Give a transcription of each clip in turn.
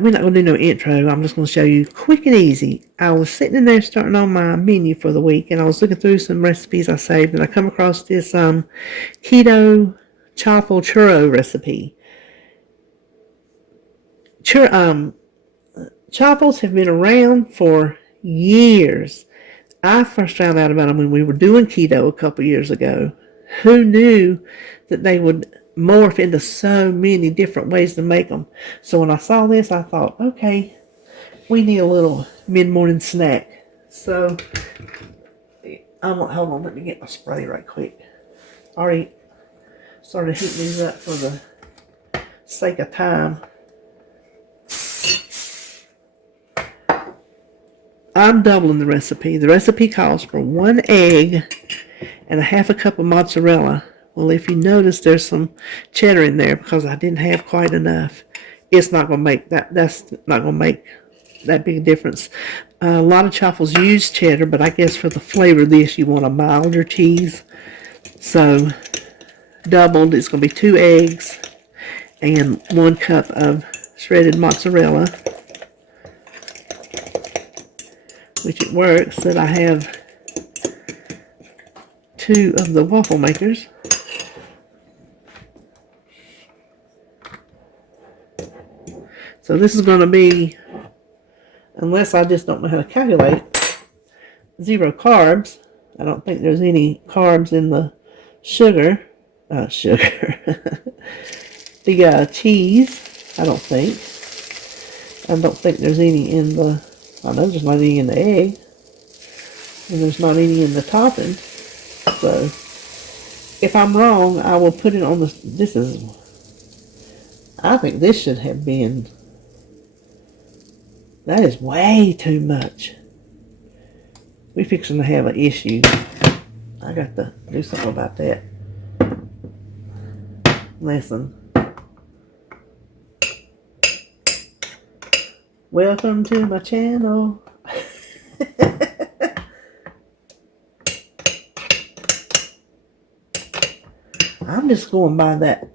Alright, we're not going to do no intro. I'm just going to show you quick and easy. I was sitting in there starting on my menu for the week, and I was looking through some recipes I saved, and I come across this Keto Churro recipe. Chaffles have been around for years. I first found out about them when we were doing keto a couple years ago. Who knew that they would morph into so many different ways to make them? So when I saw this, I thought, okay, we need a little mid-morning snack. So hold on, let me get my spray right quick. Already started heating these up for the sake of time. I'm doubling the recipe. The recipe calls for 1 egg and a half a cup of mozzarella. Well, if you notice, there's some cheddar in there because I didn't have quite enough. It's not going to make that's not going to make that big a difference. A lot of chaffles use cheddar, but I guess for the flavor of this, you want a milder cheese. So, doubled, it's going to be 2 eggs and 1 cup of shredded mozzarella. Which it works that I have 2 of the waffle makers. So this is going to be, unless I just don't know how to calculate, 0 carbs. I don't think there's any carbs in the sugar. The cheese, I don't think. I don't think there's any in the, I know there's not any in the egg. And there's not any in the topping. So, if I'm wrong, I will put it on the, I think this should have been, that is way too much. We're fixing to have an issue. I got to do something about that. Listen. Welcome to my channel. I'm just going by that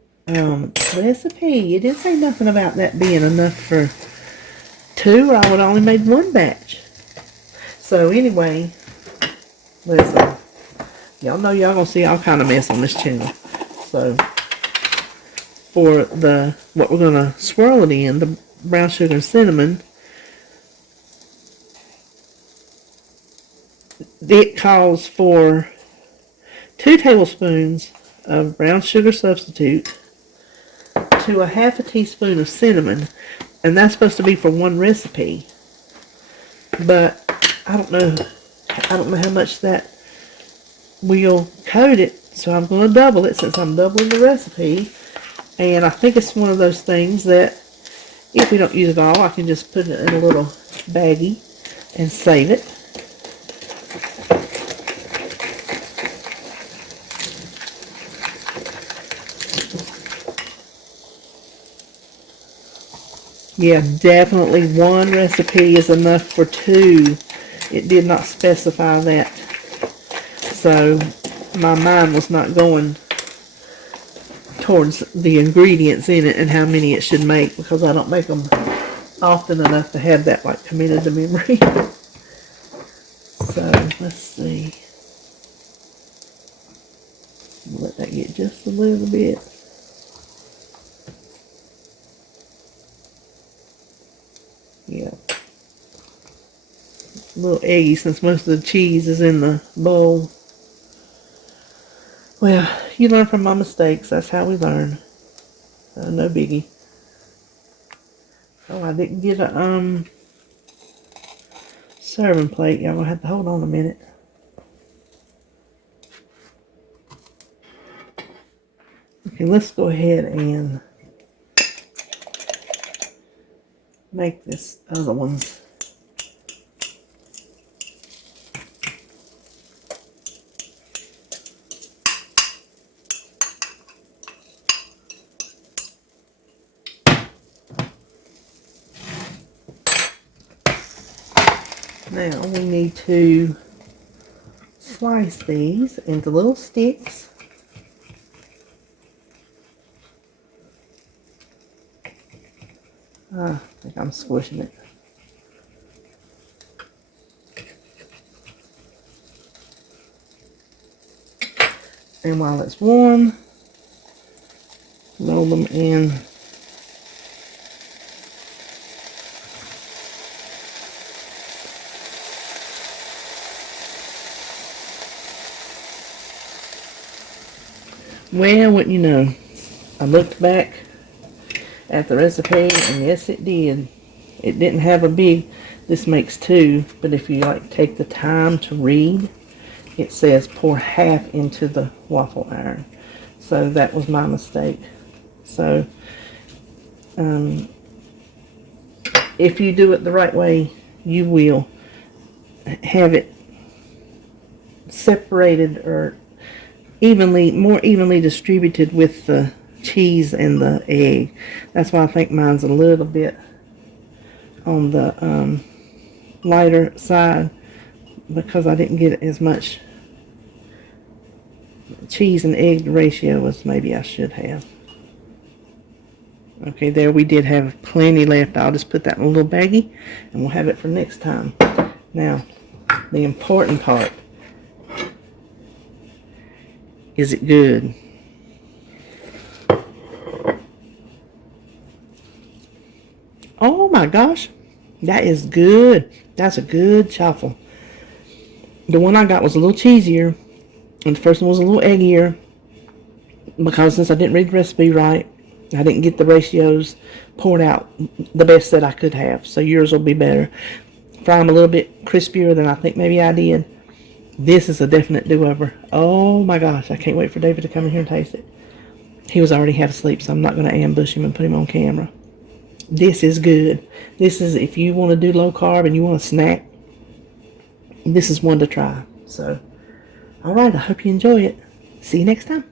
recipe. It didn't say nothing about that being enough for 2, or I would have only made 1 batch. So anyway, listen. Y'all know y'all gonna see all kind of mess on this channel. So for what we're gonna swirl it in, the brown sugar and cinnamon, it calls for 2 tablespoons of brown sugar substitute to a half a teaspoon of cinnamon, and that's supposed to be for 1 recipe. But I don't know how much that will coat it, so I'm going to double it since I'm doubling the recipe. And I think it's one of those things that if we don't use it all, I can just put it in a little baggie and save it. Yeah, definitely 1 recipe is enough for 2. It did not specify that. So my mind was not going towards the ingredients in it and how many it should make, because I don't make them often enough to have that like committed to memory. So let's see. Let that get just a little bit. Yeah. A little eggy since most of the cheese is in the bowl. Well, you learn from my mistakes. That's how we learn. No biggie. Oh, I didn't get a serving plate. Y'all gonna have to hold on a minute. Okay, let's go ahead and make this other one. Now we need to slice these into little sticks. I think I'm squishing it. And while it's warm, roll them in. Well, wouldn't you know, I looked back at the recipe, and yes, it did. It didn't have a big, this makes 2, but if you like take the time to read, it says pour half into the waffle iron. So that was my mistake. So, if you do it the right way, you will have it separated or more evenly distributed with the cheese and the egg. That's why I think mine's a little bit on the lighter side, because I didn't get as much cheese and egg ratio as maybe I should have. Okay, there, we did have plenty left. I'll just put that in a little baggie and we'll have it for next time. Now, the important part. Is it good? Oh my gosh, that is good. That's a good chaffle. The one I got was a little cheesier, and the first one was a little eggier, because since I didn't read the recipe right, I didn't get the ratios poured out the best that I could have. So yours will be better. Fry them a little bit crispier than I think maybe I did. This is a definite do-over. Oh my gosh, I can't wait for David to come in here and taste it. He was already half asleep, so I'm not going to ambush him and put him on camera. This is good. This is, if you want to do low carb and you want a snack, this is one to try. So, alright, I hope you enjoy it. See you next time.